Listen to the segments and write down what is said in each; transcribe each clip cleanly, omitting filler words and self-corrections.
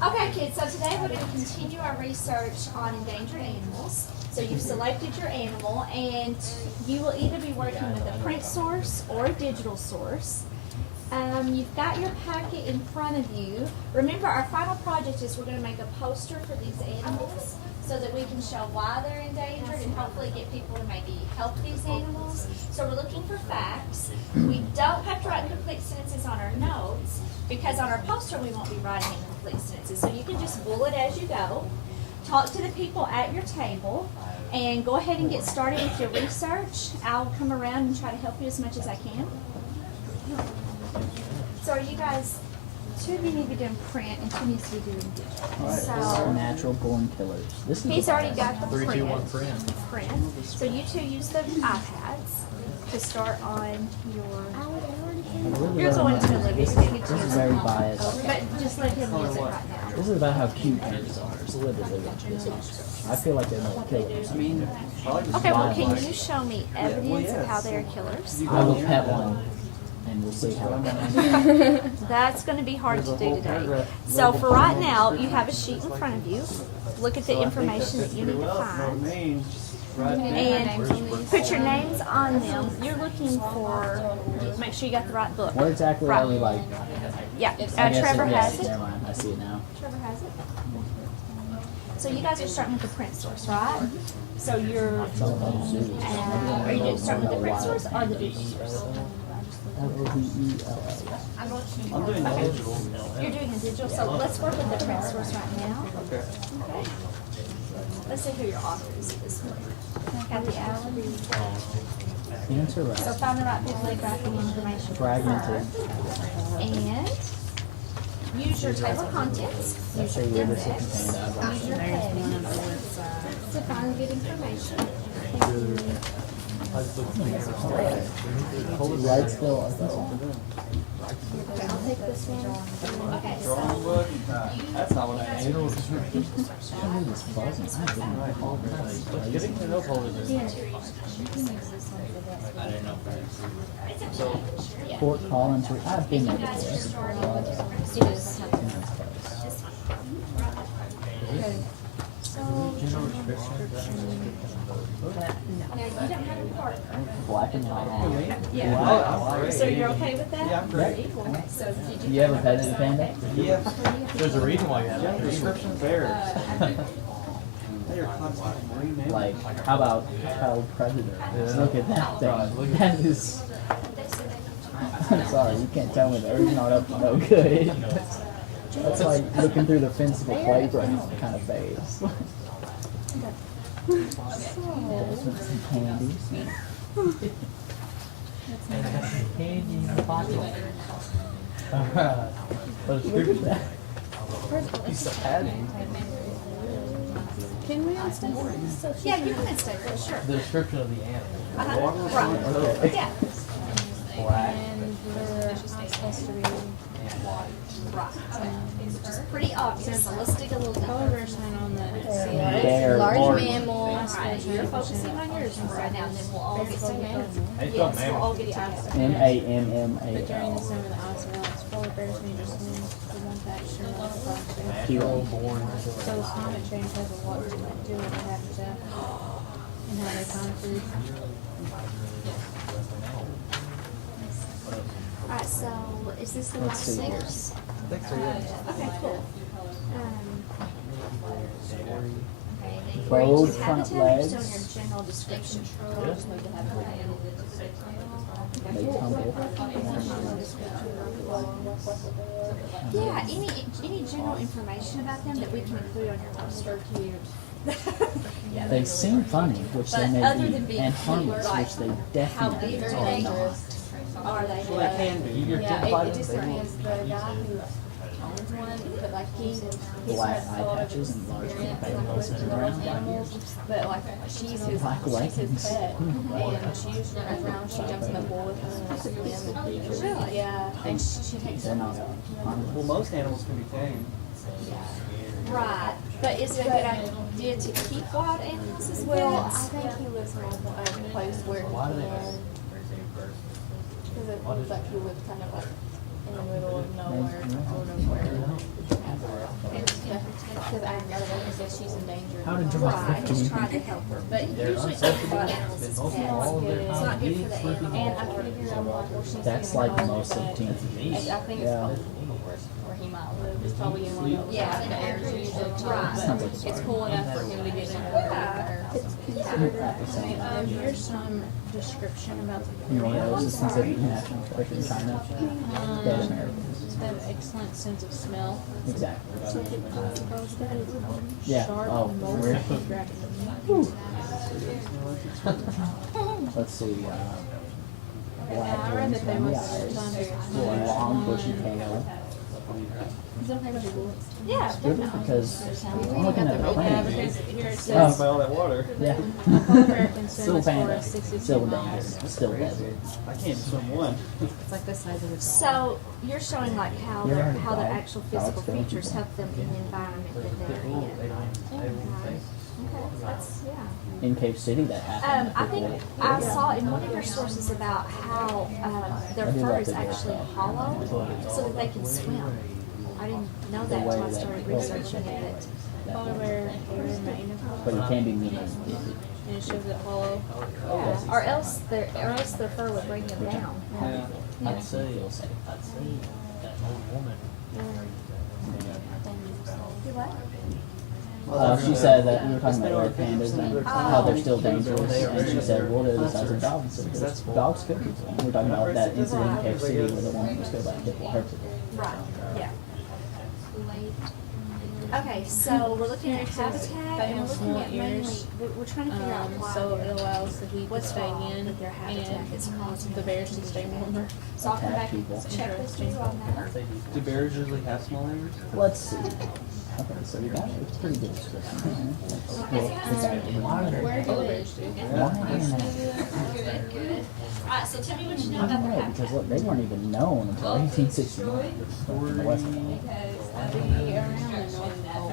Okay, kids, so today we're going to continue our research on endangered animals. So you've selected your animal, and you will either be working with a print source or a digital source. You've got your packet in front of you. Remember, our final project is we're going to make a poster for these animals so that we can show why they're endangered and hopefully get people to maybe help these animals. So we're looking for facts. We don't have to write complete sentences on our notes because on our poster we won't be writing in complete sentences. So you can just bullet as you go. Talk to the people at your table and go ahead and get started with your research. I'll come around and try to help you as much as I can. So are you guys, two of you need to be doing print and two needs to be doing digital. So Natural born killers. This is he's already got the 3, 2, 1, print. print. So you two use the iPads to start on your. You're going to Olivia. You're going to get to This is use very it. biased. But just let him use it right now. This is about how cute animals are. It's literally what this is. I feel like they're more killers. Okay, well, can you show me evidence of how they are killers? I will pet one, and we'll see how it goes. That's going to be hard to do today. So for right now, you have a sheet in front of you. Look at the information that you need to find. And put your names on them. You're looking for, make sure you got the right book. What exactly are we like? Yeah, I guess Trevor has it. Never mind. I see it now. Trevor has it. So you guys are starting with the print source, right? So you're, are you starting with the print source or the digital source? L-O-V-E-L-L. I'm doing digital. You're doing a digital, so let's work with the print source right now. Okay. Okay. Let's see who your author is at this point. Kathy Allen. So Interesting. find the right bibliographic information. Fragmented. And use your table of contents. That's Use a your weird index. contained. Use your heading to find good information. Right still though. Okay, I'll take this one. Okay, so That's not what I need. This buzzing. I didn't know all this. Getting to know Paul is Fort Collins. I've been there before. now you don't have a partner. Black and white. Yeah. So you're okay with that? Yeah, I'm great. Okay, so did you? You ever pet any panda? Yeah. There's a reason why you have that. Prescription bears. Like, how about child predator? Look at that thing. That is. I'm sorry, you can't tell me the earth's not up to no good. That's like looking through the fence of a playground kind of phase. Some candies. Candy in the pocket. Look at that. Piece of padding. Can we unstay? Yeah, you can stay for sure. The description of the animal. Right. Okay. Yeah. Black And we're supposed to be and white. Right. Which is pretty obvious. So let's dig a little color deeper. version on the Bear. large mammal. Alright, you're focusing on yours right now, and then we'll all get together. Hey, Yes, we'll all get together. But during the M-A-M-M-A-L. summer, the ocelots, polar bears need to swim for one faction of the project. Natural born So climate change has a lot to do with the habitat and how they find food. Alright, so is this the right Let's see here. source? Thanks for you. Okay, cool. Bowed Were you front habitat or just legs. on your general description? They tumble. Yeah, any general information about them that we can include on your poster? They seem funny, which they But may other than be, being and cute, harmless, like, which they How definitely big are are they? not. Are they? Well, they can be. Your Yeah, kid it just depends. The guy who owns one, but like he's Black has eye a lot of patches and large experience pink with bangs large around. animals. But like she's his Black leggings. pet, and she usually runs around. She jumps in the pool with him and swims. Really? Yeah, and she takes. They're not Well, harmless. most animals can be tamed. Right, but is it a good idea to keep wild animals as Well, well? I think he lives in a place where he Why do they- can. Because it looks like he lives kind of like in the middle of nowhere or nowhere. she's endangered. How did you Right, just trying to help her. But usually everybody animals is Most of pets. all of their It's not good for the animal. And I figure I'm like, well, she's That's getting like the older, most but 17th. I think it's Yeah. probably where he might live. It's probably in one of those Yeah. areas usually too, Right. Sounds like but a it's farm. cool enough for him to get in there. Here's some description about the You know, it was considered national treasure in China. Dead Americans. They have an excellent sense of smell. Exactly. Yeah. Sharp, Oh, moldy, weird. rapid. Let's see. Black I read wings that they around the most of the eyes. time Long bushy tail. Is it okay with the Yeah, It's good because I'm looking at the Yeah, plane. because here it Oh. says, By all that water. Yeah. Polar bear can swim Still as far panda. as 62 Still miles. dangerous. Still deadly. I can't swim one. It's like the size of a So you're showing like how You ever their heard of how their dog- actual dogs physical killing features people? help them in the environment that they're in. Okay, that's yeah. In Cave City, that happened. I think I saw in one of your sources about how their I do fur like is the deer actually stuff. hollow so that they can swim. I didn't know that way until I that started they- researching it. Polar bear hair made But you can be mean. and it shows it hollow. Yeah, or else their fur would bring them down. Yeah. I'd say. I'd say that old woman. Do what? She said that we were talking about red pandas and how they're still dangerous, and she said, well, they're the size of dogs. Because dogs kill people. And we're talking about that incident in Cave City where the woman was killed by a pit bull herpes. Right, yeah. Okay, so we're looking at habitat and we're looking at mainly, we're trying to figure out why. So it allows the heat to What's stay wrong in with their habitat that's and causing the bears to stay warmer. So I'll come back and People. check with you on that. Do bears usually have small ears? Let's see. Okay, so we got a pretty good description. Where do they? Alright, so tell me what you know I about don't their know, because habitat. look, they weren't even known until 1869 in the West End. Be around the North Pole.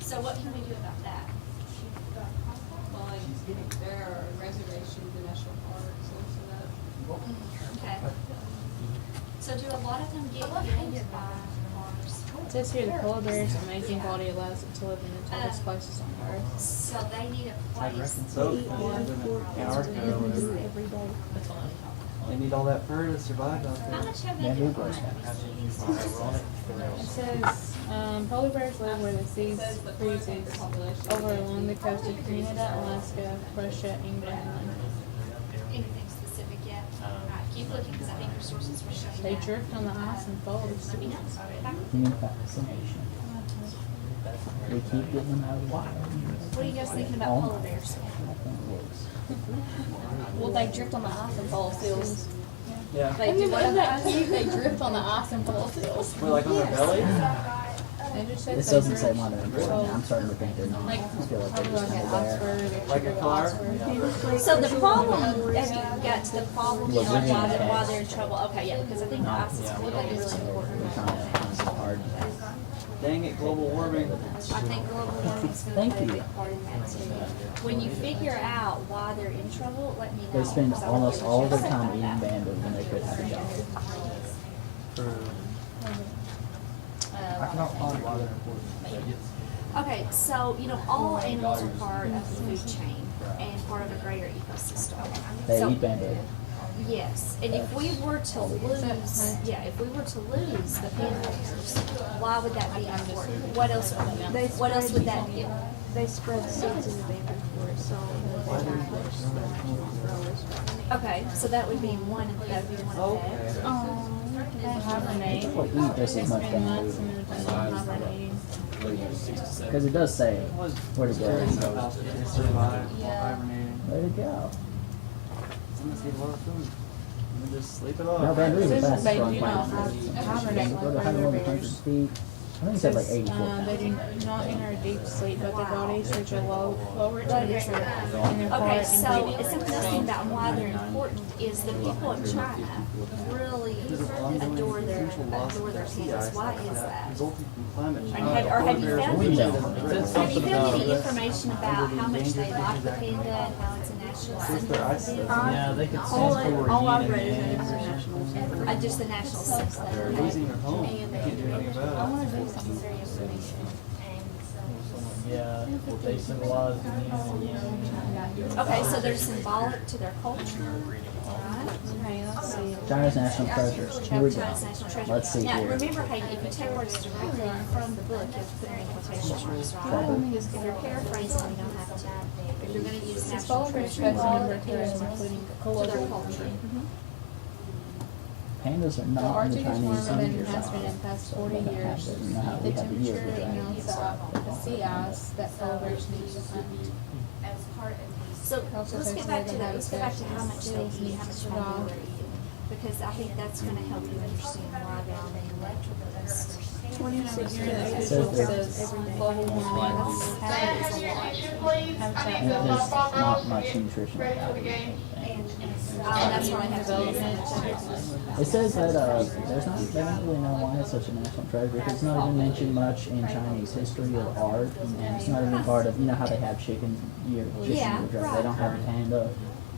So what can we do about that? Well, like, there are reservations and national parks and stuff. Okay. So do a lot of them get hit by cars? It says here the polar bear's amazing body allows it to live in the toughest places on Earth. So they need a I place. reckon so. Antarctica or whatever. Every day. They need all that fur to survive out How there. much have Yeah, they they're been gross. It says, polar bears live where the seas freezes over along the coast of Canada, Alaska, Russia, England, and London. anything specific yet? Alright, keep looking because I think your sources will show you They that. drift on the ice and folds. Let me know. You mean fascination. We keep getting them out of the water. What are you guys thinking about polar bears? Well, they drift on the ice and fall seals. Yeah. They do what on the ice? They drift on the ice and fall seals. We're like on their belly? They just said This they doesn't say drift. mother important. I'm starting to think they're not. I feel like they're Probably just like kind at of there. Oxford. Like a car? So the problem, have you got to the problem, Well, like living in why a they're in trouble? Okay, yeah, because I think the ice is really, really important. We're trying to find some hard. Dang it, global warming. I think global warming is gonna Thank play a you. big part in that too. When you figure out why they're in trouble, let me know. They spend 'cause I wanna almost give all you their a time check. eating bamboo when they could have a job. I cannot find why they're important. Okay, so, you know, all animals are part of the food chain and part of a greater ecosystem. They So- eat bamboo. Yes, and if we were to lose, if we were to lose the panda bears, why would that be important? What else would that do? They spread seeds in the bamboo forest, so Okay, so that would be one effect. they hibernate. People eat just They as much spend months bamboo. in the jungle hibernating. Because it does say where to go. They survive while hibernating. Where to go. Someone's eating a lot of food. And just sleep it off. No, bamboo is the Says fastest they growing do plant. not hibernate Go to like 100 regular bears. feet. I think it said like Says, 84. they do not enter deep sleep, but their bodies reach a lower temperature in their Okay, heart so and it's interesting about why they're important is the people in China really adore their pandas. Why is that? Resulting from climate change. And have you found We any, don't. have you found any information about how much they like the panda and how it's a national symbol for them? Yeah, they could All send I for read is that it's a national symbol. just the national six They're thing. losing their home. They can't do anything I about wanna do something very information. Yeah, well, they symbolized the Okay, so they're symbolic to their culture, right? Okay, let's see. China's national treasures. Here we go. China's national treasure. Let's see Now, here. remember, Hayden, if you take words directly from the book, you have to put it in quotation marks, right? Trevor. If you're paraphrasing, you don't have to. If you're gonna use Since national polar bears treasure, affect a number of tourism, including to global their culture. Pandas are The not in the Arctic is Chinese warmer than year it has been in the past 40 years. You know how The we have the year temperature for that. ignites the sea ice that polar bears need to hunt. So, let's get back to that, let's get back to how much they eat, how much fiber they're eating. Because I think that's gonna help you understand why they're on the electrical list. 26 to It 84 says says global warming, habitat is a lot. And there's not much nutrition value. That's why I have to use Development. It says that there's not, they don't really know why it's such a national treasure. Because it's not even mentioned much in Chinese history or art, and it's not even part of, you know how they have chicken year, Yeah, they right. don't have a panda.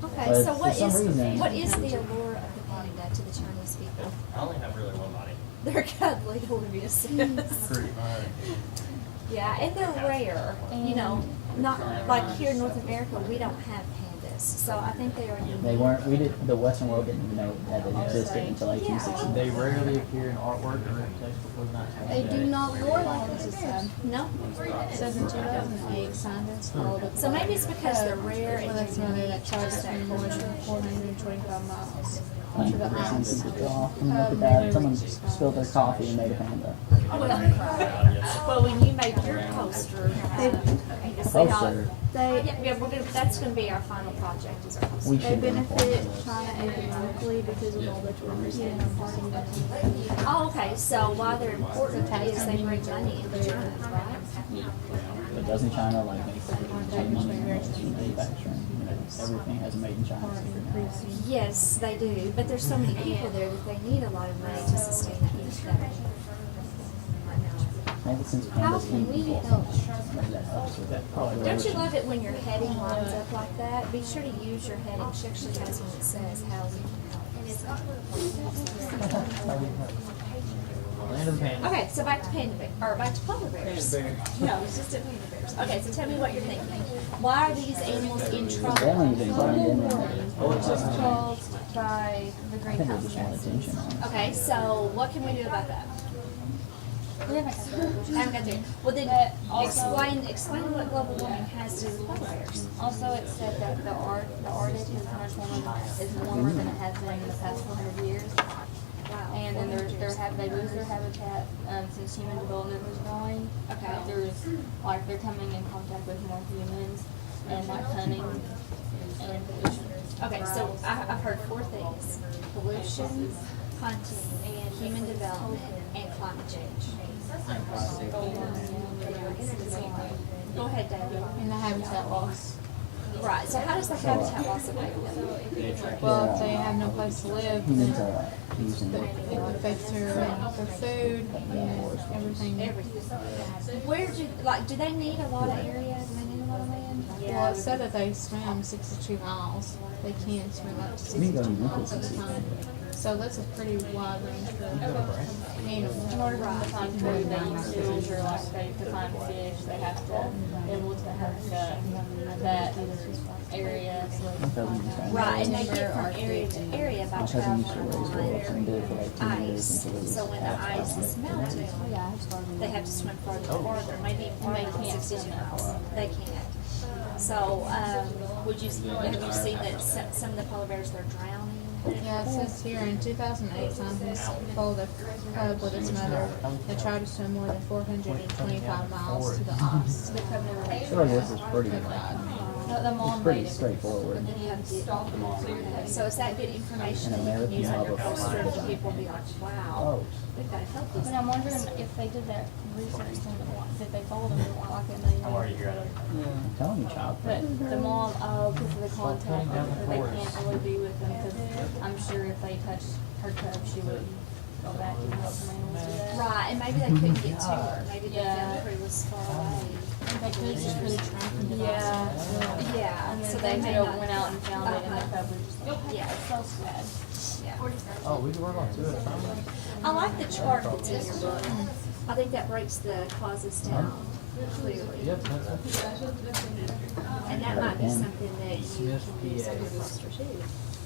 Okay, But so for what some is, reason- what is the allure of the panda to the Chinese people? I only have really one body. They're cuddly, Olivia says. Yeah, and they're rare, you know, not, like here in North America, we don't have pandas, so I think they are unique. They weren't, we did, the Western world didn't even know that they existed until 1860. They rarely appear in artwork or textbook or not. They do not roar like this time. No? It says in 2008, scientists called it. So maybe it's because they're rare and Well, that's they're another unique. that tried to swim more than 425 miles Like, to the listen ice. to the draw, and look at that, someone spilled their coffee and made a panda. Well, when you make your poster, you see how, Poster. yeah, we're gonna, that's gonna be our final project, is our poster. We should have informed China economically because of all the tourists that are importing them. Oh, okay, so why they're important is they bring money into China, right? But doesn't China like make money on manufacturing? You know, everything has a made in China secret now. Yes, they do, but there's so many people there that they need a lot of money to sustain that. Maybe since pandas eat people, maybe that helps with that. Don't you love it when your heading lines up like that? Be sure to use your heading. She actually has one that says how we can help. Land of the Panda. Okay, so back to panda bear, or back to polar bears. No, it's just at panda bears. Okay, so tell me what you're thinking. Why are these animals in They trouble? don't even blend in there. Caused by the I think they greenhouse just want gases. attention on it. Okay, so what can we do about that? We haven't got that. I haven't got there. Well, then explain what global warming has to do with polar bears. Also, it said that the Arctic is warmer than it has been in the past 100 years. Wow. And then they lose their habitat since human development was growing. Okay. They're coming in contact with more humans and like hunting and pollution. Okay, so I've heard four things: pollution, hunting, human development, and climate change. Go ahead, David. And the habitat loss. Right, so how does the habitat loss affect them? Well, if they have no place to live, Humans then are using it. it affects their food and everything. Where do they need a lot of area? Do they need a lot of land? Well, it said that they swim 62 miles. They can't swim up to We can go 62 to miles at Memphis a and see. time. So that's a pretty wide range for animals. In order for them to find food, they use tools or like to find fish, they have to be able to have that area. My cousin used to- Right, and they get from area to area by My cousin used to traveling raise wolves and did it for like 2 years ice. until it was So when the ice is melting, they have to swim farther and farther, maybe even farther than 62 miles. They can't. So, have you seen that some of the polar bears, they're drowning? Yeah, it says here in 2008, scientists followed a cub with its mother. They tried to swim more than 425 miles to the ice. I feel like this is pretty, The mom it's pretty made it. straightforward. Then you have to, so is that good information An that you can use on your American poster love for people to be like, wow, Oh, we've got to help these But I'm wondering if they did that research, did they follow them like a million How are you, years? I'm telling you, child. But the mom, because of the contact, they can't really be with them, because I'm sure if they touched her cub, she would go back and help some animals do that. Right, and maybe they couldn't get to her, maybe the Yeah. film crew was far away. They could just put a trunk in the box. Yeah. Yeah, And so then they they may could not. have went out and found it in the cupboard. Yeah. It's so sad. Yeah. Oh, we can work on two at a time. I like the chart that's in your book. I think that breaks the clauses down clearly. Yep, that's it. And that might be something that you Smith, can use PA. on your poster too.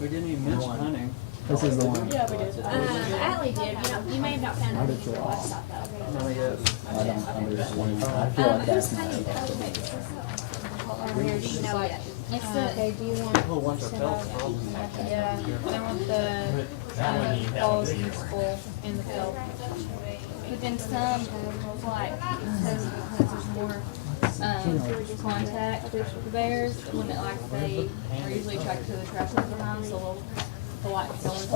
We didn't even mention hunting. This is the one. Yeah, we did. Allie did, you may have not found it on your website though. No, yet. I don't understand. I feel like that's Who's not painting acceptable. Or do you know yet? It's the, okay, do you want? Oh, once our pelts, probably. Yeah, I want the, falls useful in the felt. But then some, like, because there's more, contact bears, when it, like, they are usually attracted to the trash behind, so they'll like go into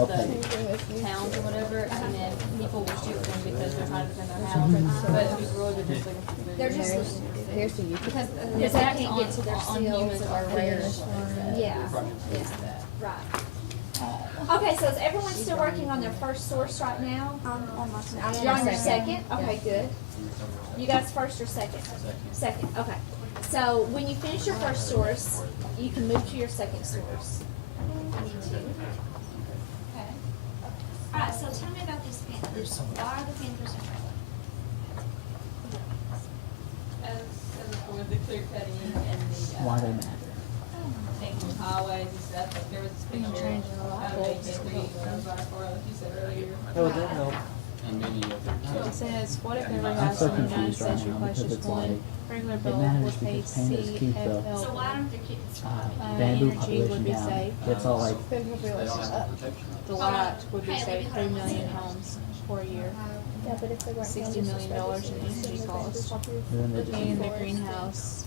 the towns or whatever, and then people will shoot them because they're trying to defend their house. But if you really just looking for food. They're just looking for food. Here's the you. Because Because the they attacks can't on, get to their on seals humans or are rare. Yeah, yeah, right. Okay, so is everyone still working on their first source right now? On my second. You're on your second? Okay, good. You guys first or second? Second, okay. So when you finish your first source, you can move to your second source. Okay. Alright, so tell me about these Panthers. Why are the Panthers in trouble? As for the clear cutting and the, Why they matter. taking highways and stuff, like there was this picture change a lot. of a three comes by for, like you said earlier. Oh, that helped. It says, what if every I'm house so in the United confused right States now because replaces it's one like, regular it bill matters with a because pandas keep the So why CFL? don't the kids? bamboo Energy would population be down. safe. It's all like, The lot would be saved 3 million homes for a year. Yeah, but if they weren't $60 million in energy costs. then they just And the greenhouse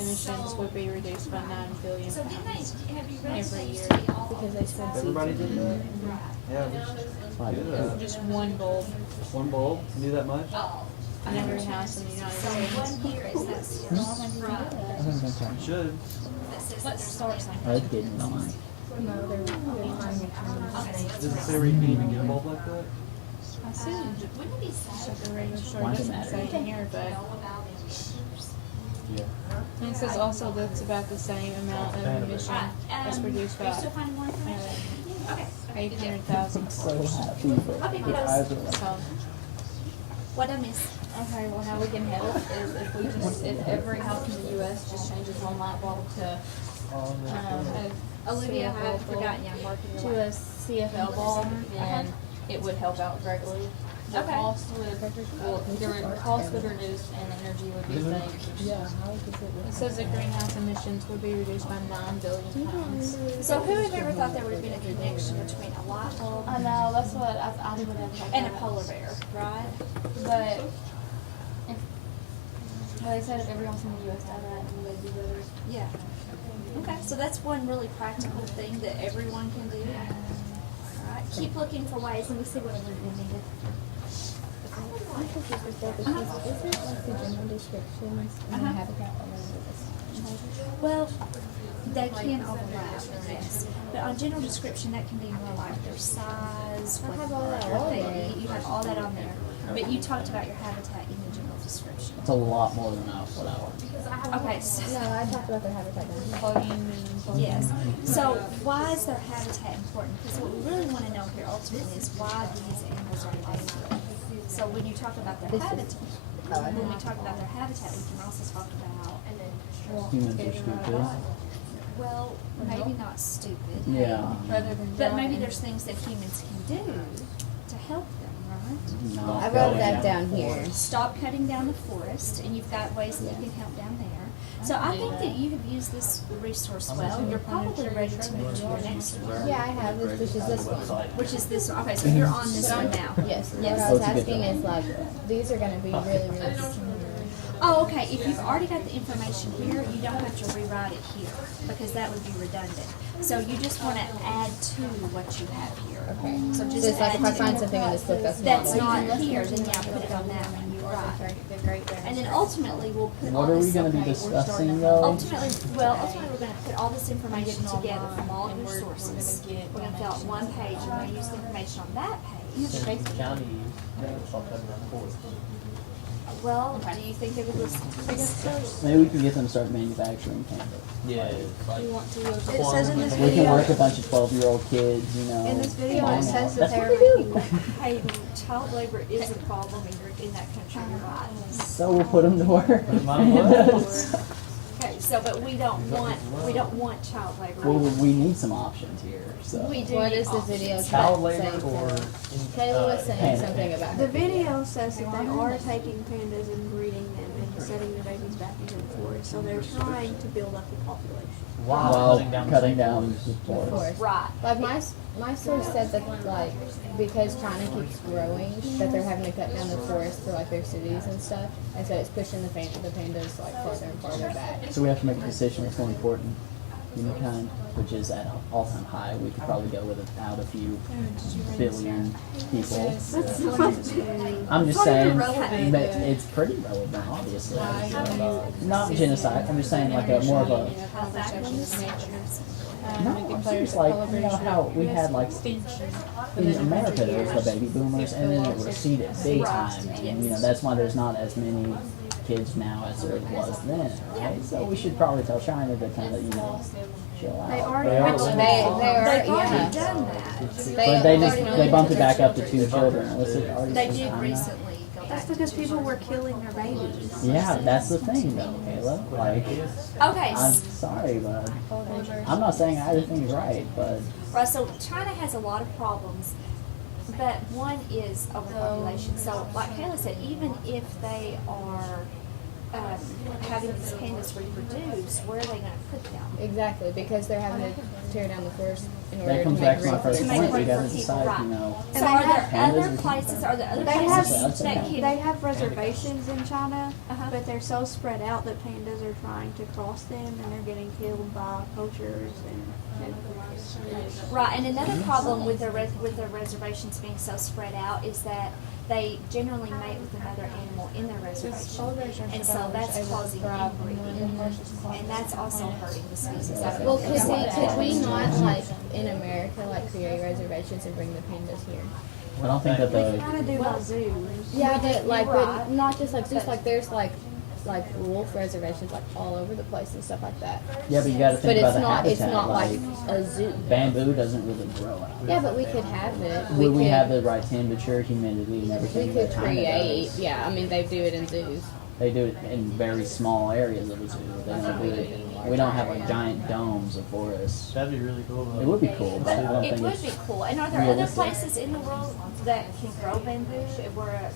emissions would be reduced by 9 billion So didn't pounds. they, have you read Every these year. to be all Because they said Everybody did that? Yeah, like, Yeah. Just one bulb one bulb, can do that much? in every house in the United So States. one here is that source. I don't think so. Should. That says that Let's there's start something. I was getting mine. no, they're trying to Does it say where you can even get a bulb like that? I assume Wouldn't it be sad? the regular store Why does it doesn't matter? say in here, but. All about it. And it says also that's about the same amount of emission as produced Are you by still finding more information? Okay. 800,000. So happy, but Okay, your eyes are like, So, What I missed? Okay, well, how we can help is if we just, if every house in the US just changes one light bulb to, Olivia, I CFL have forgotten you, I'm working to your way. a CFL bulb, then it would help out greatly. The Okay. cost would reduce and energy would be saved. it says that greenhouse emissions would be reduced by 9 billion pounds. So who would have ever thought there would have been a connection between a light bulb I know, that's what I would have. and a polar bear, right? But, if, well, they said if every house in the US did that, then they'd be better. Yeah. Okay, so that's one really practical thing that everyone can do. Alright, keep looking for ways, let me see what Olivia needed. I'm confused with that because is it like the general descriptions and the habitat around it? Well, they can overlap, yes. But on general description, that can be more like their size, I have all what that what on they there. eat, you have all that on there. But you talked about your habitat in the general description. it's a lot more than what I want. Okay, so, No, I talked about their habitat down here. Floating and. yes. So why is their habitat important? Because what we really want to know here ultimately is why these animals are endangered. So when you talk about their habitat, when we talk about their habitat, we can also talk about, Humans are stupid. well, maybe not stupid. Yeah. Rather than. But maybe drowning. there's things that humans can do to help them, right? No. I wrote that down here. Stop cutting down the forest, and you've got ways that you can help down there. So I think that you have used this resource well. You're probably ready to move to your next one, Yeah, I have this, which is this one. which is this one. Okay, so you're on this one now. Yes, what Yes. I was That's a good asking one. is like, these are gonna be really, really similar. Oh, okay. If you've already got the information here, you don't have to rewrite it here because that would be redundant. So you just want to add to what you have here. Okay. So So just it's like add if I to find something in this book that's that's not. not here, then yeah, put it on that one. Right. And then ultimately, we'll put all What are we this. gonna be discussing though? Ultimately, we're gonna put all this information together from all of your sources. We're gonna fill out one page, and we're gonna use the information on that page. County, something report. Well, do you think they would listen to us? Maybe we can get them to start manufacturing pandas. Yeah, like, You want to look It says in this We can video, work a bunch of 12-year-old kids, you know. in this video, farm it says out. that That's they're what we do. Hey, child labor is a problem in that country, you're right. So we'll put them to work. Might as well. Okay, so, but we don't want child labor. Well, we need some options here, so. We do What need is the options. video Child saying? labor or. Kayla was saying Panda. something about the her video says that they are taking pandas and breeding them and setting the babies back into the forest. So they're trying to build up the population. While While cutting down the Of forest. course. Right. Like my source said that like because China keeps growing, that they're having to cut down the forest for like their cities and stuff, and so it's pushing the pandas like farther and farther back. So we have to make a decision what's more important. Humankind, which is at an all-time high. We could probably go without a few billion people. I'm just saying that it's pretty relevant, obviously. Not genocide. I'm just saying like a more of a. No, I'm serious. Like you know how we had like in America there was the baby boomers, and then it receded big time, and you know that's why there's not as many kids now as there was then, right? So we should probably tell China to kind of you know chill out. They already They are went to living They farm. are They've already yeah. done that. But they just they bumped it back up to 2 children. Was it already They from did China? recently go back That's to because two people children. were killing their babies. Yeah, that's the thing though, Kayla. Like, Okay, I'm sorry, but I'm not saying everything's right, but right, so China has a lot of problems, but one is overpopulation. So like Kayla said, even if they are having these pandas reproduce, where are they gonna put them? Exactly, because they're having to tear down the forest in order that to comes make back to room my for first To the make point. room We for gotta people, decide, right. you know. So And are they there have- other pandas, places, are there other They places have- that can? They have reservations in China, Uh-huh. but they're so spread out that pandas are trying to cross them and they're getting killed by poachers and Right, and another problem with the reservations being so spread out is that they generally mate with another animal in their reservation, and so that's causing inbreeding, and that's also hurting the species. Well, could we not like in America like create reservations and bring the pandas here? I don't think that they the kind of do by zoos. Yeah, but like, Right. but not just like there's like wolf reservations like all over the place and stuff like that. yeah, but you gotta But think about it's the not habitat. it's not like like a zoo. bamboo doesn't really grow out. Yeah, but we could have it. Would we could, have the right temperature, humidity, and we everything could that China create. does? Yeah, I mean they do it in zoos. They do it in very small areas of the zoo. They don't do it. We don't have like giant domes of forests. That'd be really cool though. It would be cool, but I don't It think would it's. be cool, and are there other realistic. places in the world that can grow bamboo where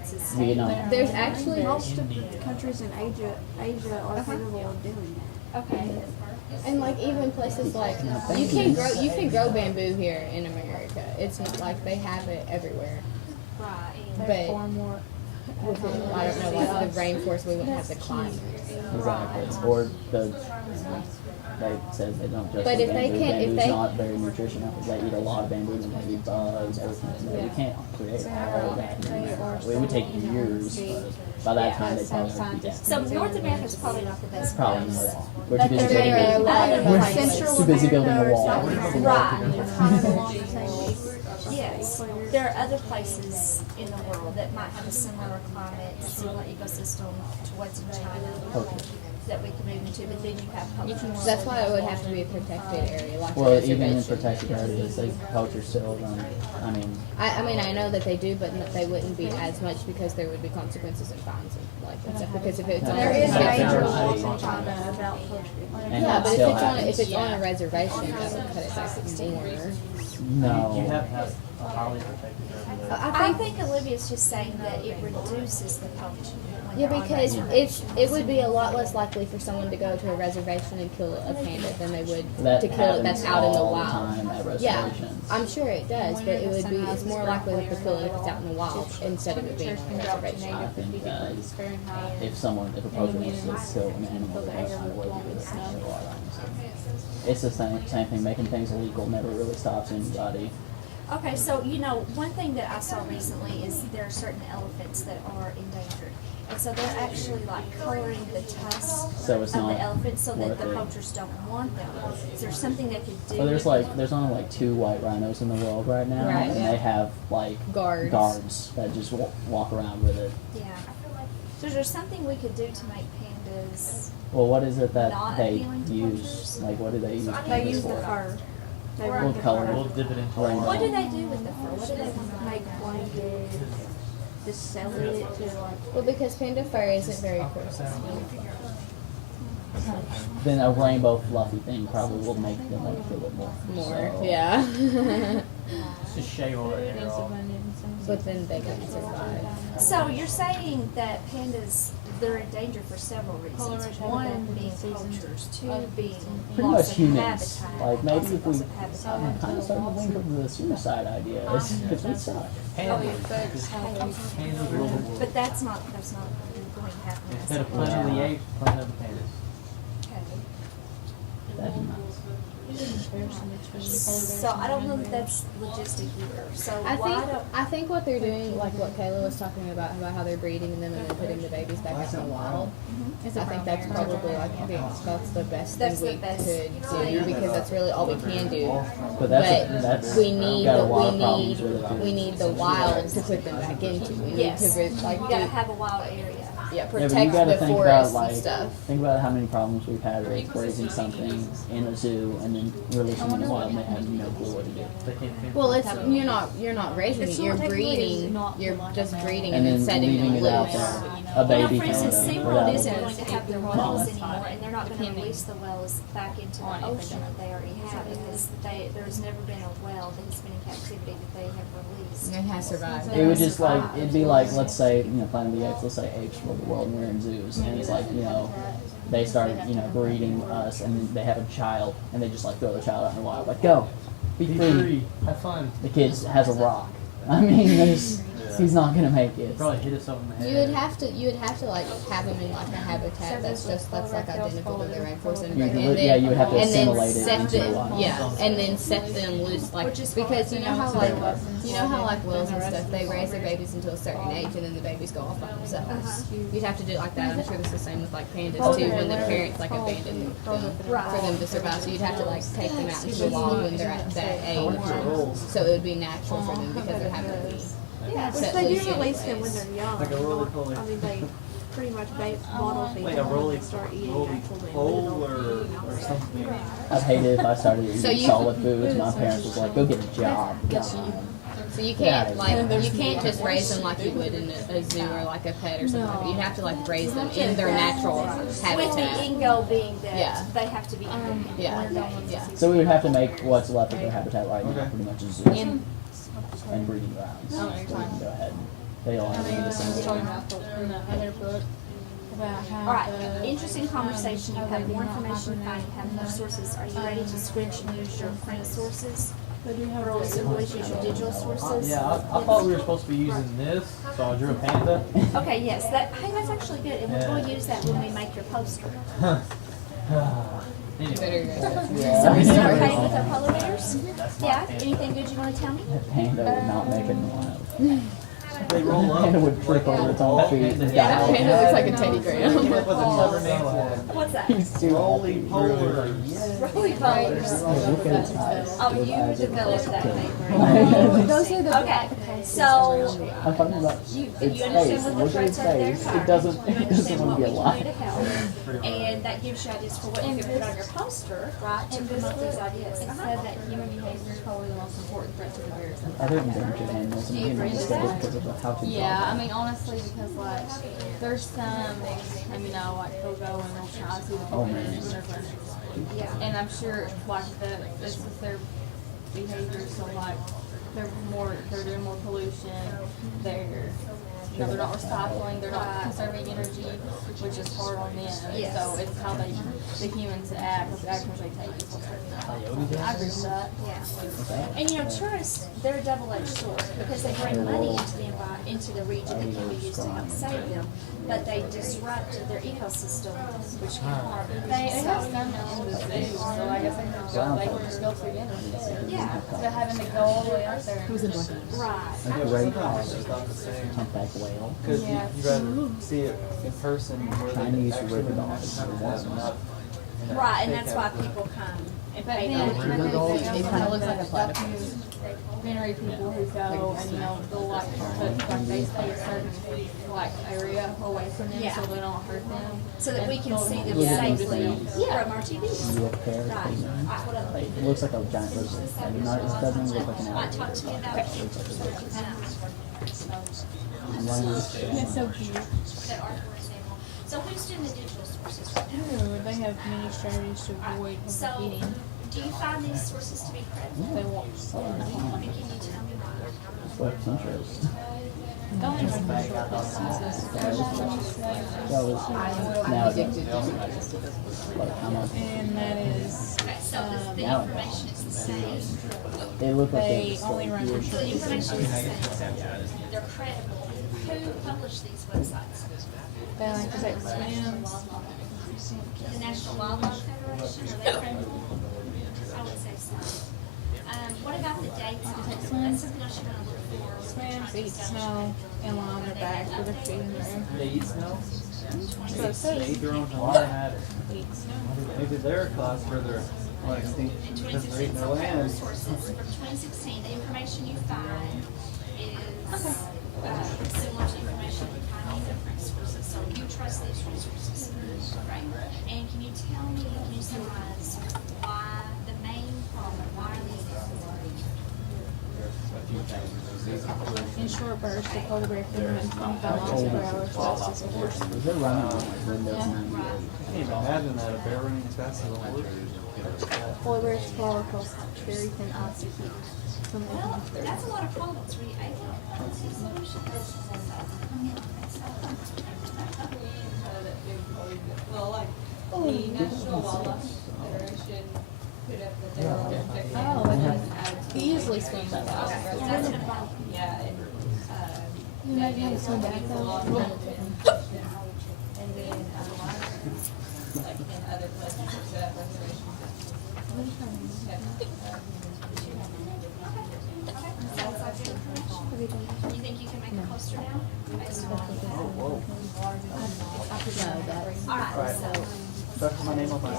it's You sustainable? know, There's actually Most of the countries in Asia are capable of doing that. Okay. and like even places like you can grow bamboo here in America. It's not like they have it everywhere. Right. But with it, I don't know, like the rainforest, we wouldn't have the climate. exactly. Or the. They said they don't just But eat if they bamboo. can't- if Bamboo's they- not very nutritional. They eat a lot of bamboo and they eat bugs, everything. But we can't create all of that. in America. It would take years, but by that time they probably would be dead. So North America's probably not the best Probably place. not. We're But too busy there building are a other We're places. Central too busy building a America or wall. South Right. kind of along the same Yes, there are other places in the world that might have a similar climate, similar ecosystem to what's in China Okay. that we can move into, but then you have poachers. That's why it would have to be a protected area, like a Well, even in reservation. protected areas, they poachers still run. I mean, I mean, I know that they do, but they wouldn't be as much because there would be consequences and fines and like and stuff. Because if it's on There a is Yeah. major Yeah. laws in China about poaching. and yeah, that but if still it's on happens. if it's on a reservation, that would cut it back more. No. You have to have a highly protected area. I think Olivia's just saying that it reduces the poaching. when Yeah, they're on because reservations. it would be a lot less likely for someone to go to a reservation and kill a panda than they would That to kill it that's happens out in the all wild. time at Yeah, reservations. I'm sure it does, but it would be it's more likely to kill it if it's out in the wild instead of it being on a reservation. I think that if a poacher wants to kill an animal, they have to find a way to do it. It's the same thing. Making things illegal never really stops anybody. Okay, so one thing that I saw recently is there are certain elephants that are endangered. And so they're actually like coloring the tusks So it's of not the elephants so that worth the it. poachers don't want them. Is there something they could do? Well, there's only like 2 white rhinos in the world right now, Right, and yeah. they have like Guards. guards that just walk around with it. Yeah. So is there something we could do to make pandas? Well, what is it that Not they appealing to use? poachers? Like, what do they use They pandas use the for? fur. They Or want the color? fur. We'll dip it into Rainbow. What do they do with the fur? What do they Make blankets, just sell it to like. Well, because panda fur isn't very coarse. Then a rainbow fluffy thing probably will make them like feel it more. More, So- yeah. just shave all that hair off. But then they can survive. So you're saying that pandas, they're endangered for several reasons. One being poachers, two being Pretty loss much of humans. habitat. Like maybe loss if we, of habitat. I'm kind of starting to lean towards the suicide idea because we suck. Pandas. Pandas rule the world. But that's not going to happen. Instead of Planet of the Apes, Planet of the Pandas. Okay. That'd be nice. So I don't know that that's logistic either. So I think what they're doing, like what Kayla was talking about how they're breeding them and then putting the babies back out in the wild. I think that's probably that's the best That's thing we the best could do because that's really all we can do. But But that's we need got a lot of problems with it. we need the wild to put them back into. We need Yes. to like you got to have a wild area. yeah, Yeah, but you protect gotta the think about forests like and stuff. think about how many problems we've had with raising something in a zoo and then releasing it in the wild and they have no clue what to do. They can't fend Well, for it's you're not raising It's it. You're not technically breeding. You're just breeding And and then then setting leaving them it out loose. there. A baby For instance, panda SeaWorld without isn't a going to have their wells anymore, and they're not going to release the wells back into the ocean that they already have because there's never been a well that has been in captivity that they have released. It has survived. It would just like it'd be like let's say Planet of the Apes, let's say apes rule the world and we're in zoos and it's like they start breeding us and they have a child and they just like throw the child out in the wild like go be Be free. free. Have fun. The kid has a rock. I mean he's not gonna make it. Probably hit us over the head. You would have to like have them in like a habitat that's like identical to the rainforest and You would have to and then assimilate it set into the them wild. and then set them loose like because you know how like whales and stuff they raise their babies until a certain age and then the babies go off by themselves. You'd have to do it like that. I'm sure it's the same with like pandas too when the parents like abandon them for them to survive. So you'd have to like take them out into the wild when they're at that age. So it would be natural for them because they're having to be. Yeah, Which set they loose do release them anyways. when they're young. Like a roly-poly. I mean, they pretty much bottle feed Like a them roly and start eating actual land. pole or something. I'd hate it if I started eating So you- solid foods. My parents was like, go get a job. So you can't you can't just raise them like you would in a zoo or like a pet or something like that. You have to like raise them in their natural with the habitat. end goal being that Yeah. they have to be independent. Yeah. So we would have to make what's left of their habitat right now pretty much a zoo and breeding grounds. So we can go ahead. They all have to be the same. In the other book about how All right, interesting conversation. You have more information to find. You have more sources. Are you ready to switch and use your print sources? Or always use your digital sources? Yeah, I thought we were supposed to be using this, so I drew a panda. Okay, yes. That's actually good, and Yeah. we'll use that when we make your poster. Anyway, So Yeah. is it okay with our polar bears? Yeah. Anything good you want to tell me? The panda would not make it in the wild. they roll The up. panda would trip over its own feet and Yeah, die. that panda looks like a Teddy Graham. Came up with a clever name for it. What's that? He's too Roly happy. polar. Roly polars. Look at his eyes. Oh, His you eyes are developed just that kidding. name, Those are the Okay, so I'm talking about you its understand face. what the Look at its threats are there? face. It doesn't You understand want what to we be can alive. do to help, and that gives you ideas for what you can put on your poster, right, to promote these ideas. It said that human behavior is probably the most important threat to the bears. Other endangered animals and humans because of how to Yeah, I mean, honestly, because like, there's some, like they'll go and they'll try to see the Oh, bears man. when they're running. Yeah. And I'm sure like this is their behavior, so like they're doing more pollution, they're not recycling, they're not conserving energy, which is hard on them. Yes. So it's how the humans act, the actions they take. I agree with that. Yeah. And tourists, they're a double-edged sword because they bring money into the region that can be used to help save them, but they disrupt their ecosystem, which can harm them. They have some in the zoo, so I guess they can just go together. Yeah. Instead of having to go all the way out there. Right. A great Sometimes it's not the same. humpback whale. Because you rather see it in person where they Chinese actually river don't dogs. have enough. Right, and that's why people come and But pay then, money. It kind of looks like a platypus. documentary people who go and, you know, they'll like, but like they stay a certain, like, area away from them Yeah. so they don't hurt them. So that we can And see them they'll- yeah, safely yeah. from our TVs. You look there, Right. Hold on. like, it looks like a giant lizard. And not, it doesn't even look like an Talk alligator. to me about It looks like a lizard. I'm wondering if- That's so cute. that are, for example. So who's doing the digital sources right now? Ooh, they have many strategies to avoid So, overheating. do you find these sources to be credible? They watch so And can you tell me why? What's interest? don't have short distances. That was now like how much? And that is, Okay, so the Now- information is the same. They look like they they're only run for The short information is distances. the same. They're credible. Who published these websites? They like to take swims. The National Wildlife Federation, are they credible? I would say so. What about the dates on it? That's something else you're gonna look for. Swims, eat snow, and lie on their back with their feet in the air. They eat snow? So it says They eat their own Why matter? eat snow. Maybe they're a class for their like extinct In because they're 2016, eating their so federal land. sources from 2016, the information you find is similar to information you find in different sources. So you trust these resources, right? And can you tell me, can you summarize why the main problem, why are these In short bursts, the polar bear can run 25 miles per hour as fast as a horse. Is it running on like Windows 98? I can't imagine that a bear running as fast as a horse. Polar bears swallow across very thin ice to keep from Well, making their that's a lot of problems. Were you able to see solutions? Well, like, the National Wildlife Federation put up that they were on protecting. Oh, they can easily swim that fast. Yeah, and, You imagine how to swim back a lot though? of information. And then, like in other places, they set up reservations. Sounds like good information. You think you can make a poster now? Based on Whoa. All right, so. That's my name on my